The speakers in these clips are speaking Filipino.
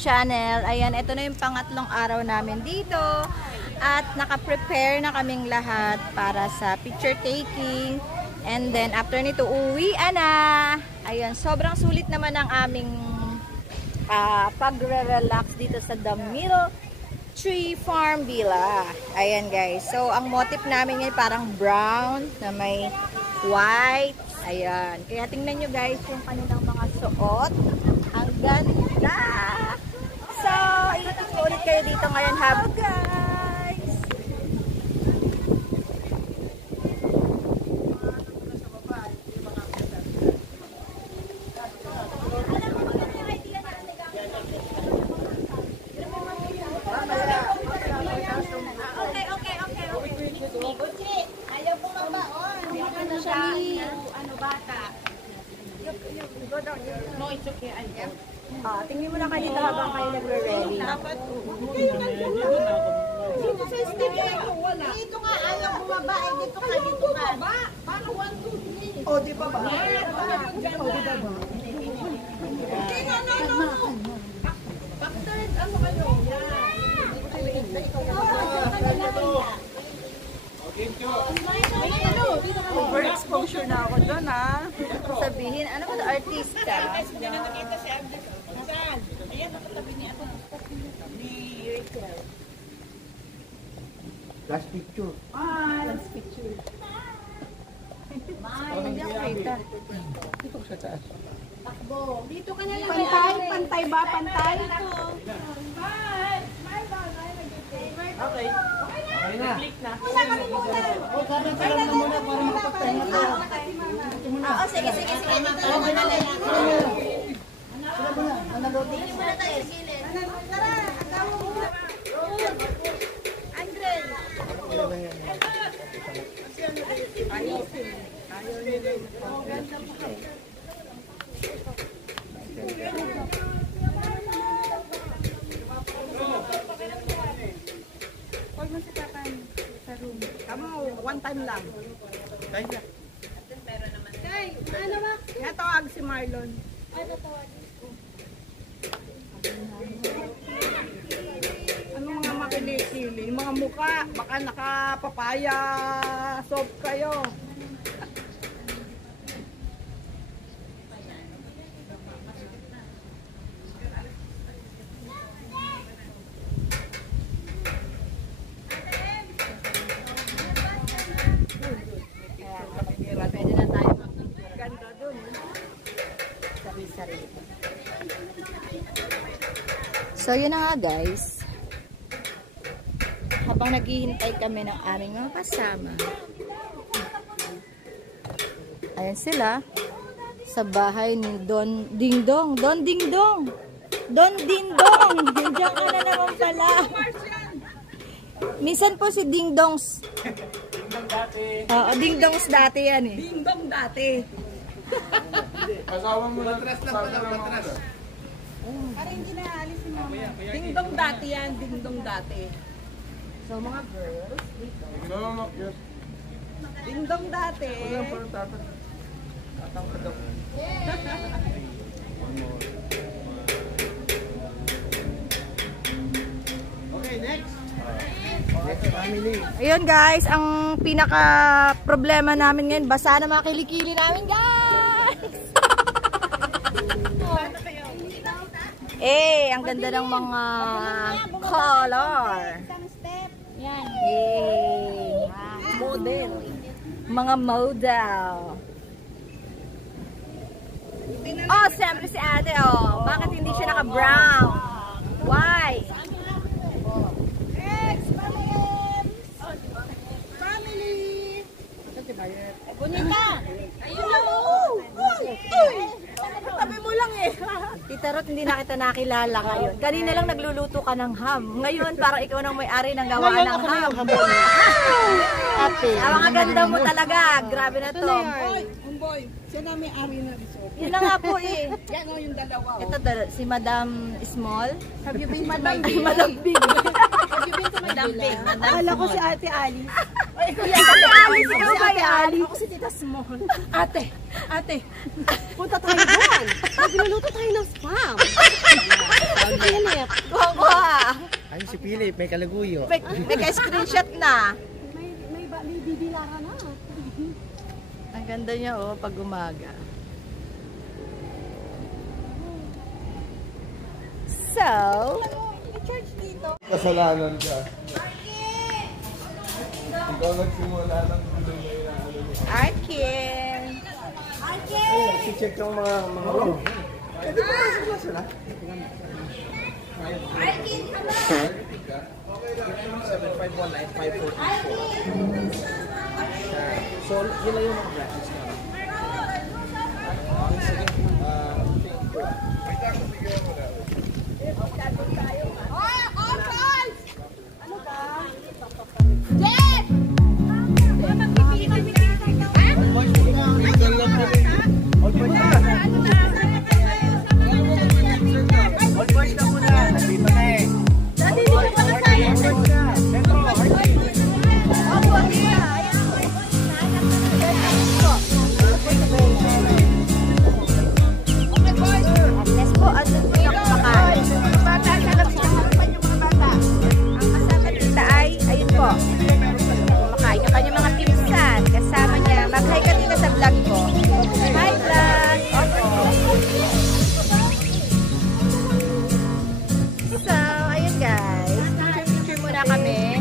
Channel. Ayan, ito na yung pangatlong araw namin dito at naka-prepare na kaming lahat para sa picture taking, and then after nito uwian na. Ayan, sobrang sulit naman ang aming pagre-relax dito sa The Middle Tree Farm Villa. Ayan guys, so ang motif namin ngayon parang brown na may white. Ayan, kaya tingnan nyo guys yung kanilang mga suot. Ang ganda! So, ikot ko ulit kayo dito ngayon. Hello guys! Okay. Ayaw po mabaon. Ano siya? Ano bata? No, it's okay. Tingin mo na kayo dito habang kayo nagre-ready. Dito sa sticker ko, wala. Dito nga ayaw bumaba. Dito ka, dito ka. Paano 1, 2, 3? O, di ba ba? O, di ba ba? No. Back-third, ano kayo? Overexposure na ako doon, ha? Sabihin, ano ba artista? Nakita si Andres. Saan? Ayan, nakatabi niya ako. Ni Rachel. Last picture. Last picture. Hindi ako kita. Dito ko sa taas. Takbo. Dito ka na lang. Pantay ba? Pantay? Okay. Okay na. Click na. O, sabi ka lang na muna para makapagpahinga tayo. Oo, sige. Okay na lang. Sila mo na. Nanalote. Tara, agawa mo na. Andre. Huwag mo si Kakan sa room. Tama, one time lang. Tayo na. Kay, ano ba? Natawag si Marlon. Ano tawag? Anong mga makilikili? Mga muka, baka nakapapaya soap kayo. Pwede na tayo maganda dun. Sari-sari. So yun na nga guys, habang naghihintay kami ng aming mga kasama, ayan sila sa bahay ni Don Dingdong. Don Dingdong! Don Dingdong! Nandiyan ka na naman pala. Minsan po si Dingdongs. Oo, Dingdongs dati yan eh. Dingdong dati. Asawa mo na. Matras lang pala, matras. Parang hindi na alis si mama. Dingdong dati yan, dingdong dati. So mga girls, dito. Yes. Dingdong dati. Wala pa rin tatang. Tatang ka daw. Okay, next. Next family. Ayun guys, ang pinaka problema namin ngayon, basa na mga kilikili namin guys. Ang ganda ng mga color. Yan. Model. Mga model. Oh, siyempre si ate, oh. Bakit hindi siya naka-brown? Why? Family. Bonita! Ayun lang. Tabi mo lang eh. Tita Ruth, hindi na kita nakilala ngayon. Kanina lang nagluluto ka ng ham. Ngayon, parang ikaw nang may-ari ng gawaan ng ham. Ate. Ang mga ganda mo talaga. Grabe na to. Umboy. Si Yan ang may-ari na resort. Yun na nga po eh. Yan o yung dalawa. Ito si Madam Small. Have you been to Ay, Maynila? malambing. Have you been to Maynila? Akala ko si Ate Alice. Ay, ikaw yan. Alice, ikaw Si ba Ate yan? Ali. Ako si Tita Small. Ate. Punta tayo doon. Magluluto tayo ng spam. Ang pilit. Kuha. Ay, si Philip, may kalaguyo. May ka-screenshot na. May bibilara na. Ang ganda niya oh, pag umaga. So, I-charge dito. Kasalanan ka. Ikaw nagsimula ng gulo na inaano mo. Arkin. Ay, check yung mga room. Eh, di ba pasok na sila? Arkin, ano? Okay lang. 7519-544. So, yun lang yung mga branches na. Sige. Let's go. Ano po yung kumakain? Ang kasama dito ay, ayun po. Kumakain yung kanyang mga pinsan. Kasama niya. Mag-hi ka dito sa vlog ko. Hi vlog! So, ayun guys. Picture muna kami.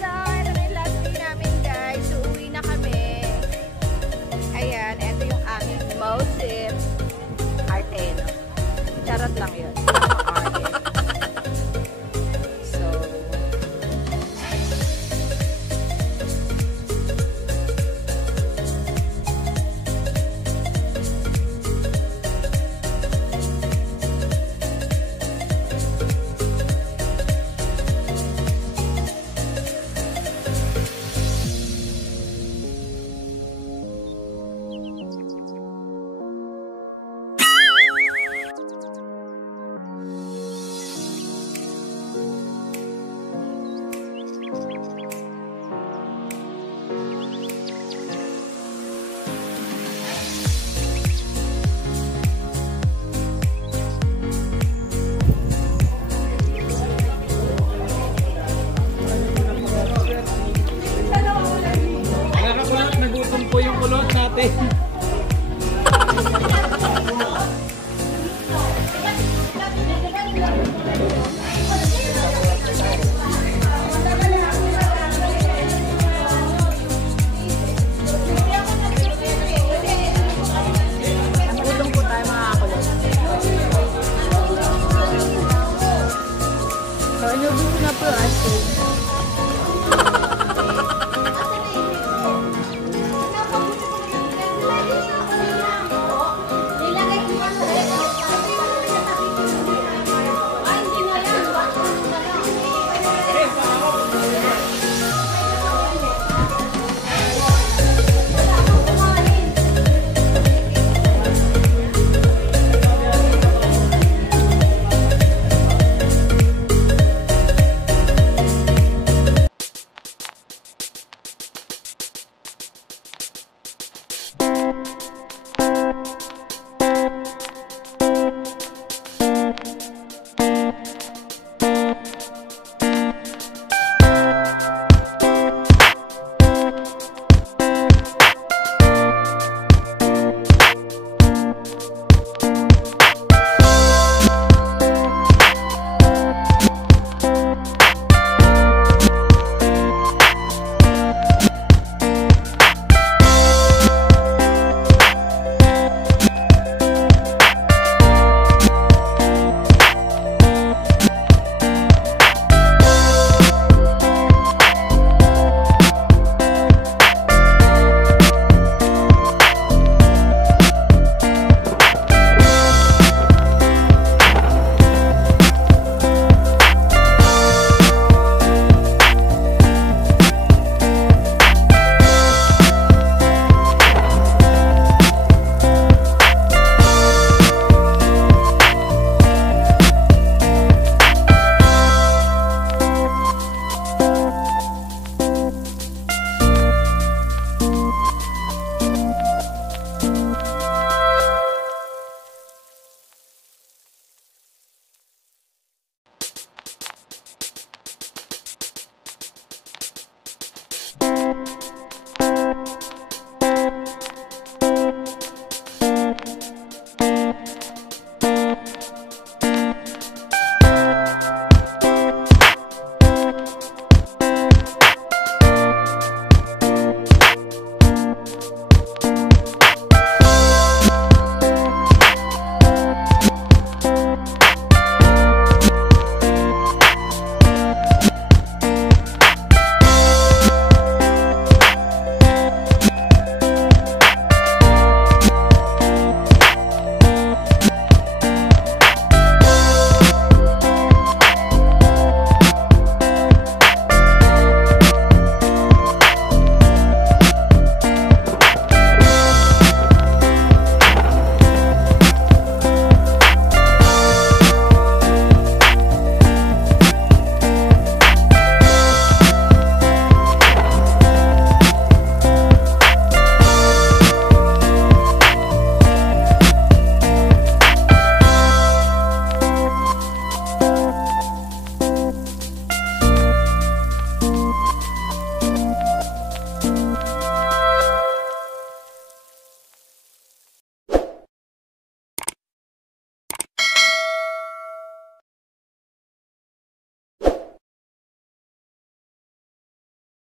So, ito na yung last day namin guys. So, uwi na kami. Ayan, ito yung aming motive. Arteno. Charot lang yun.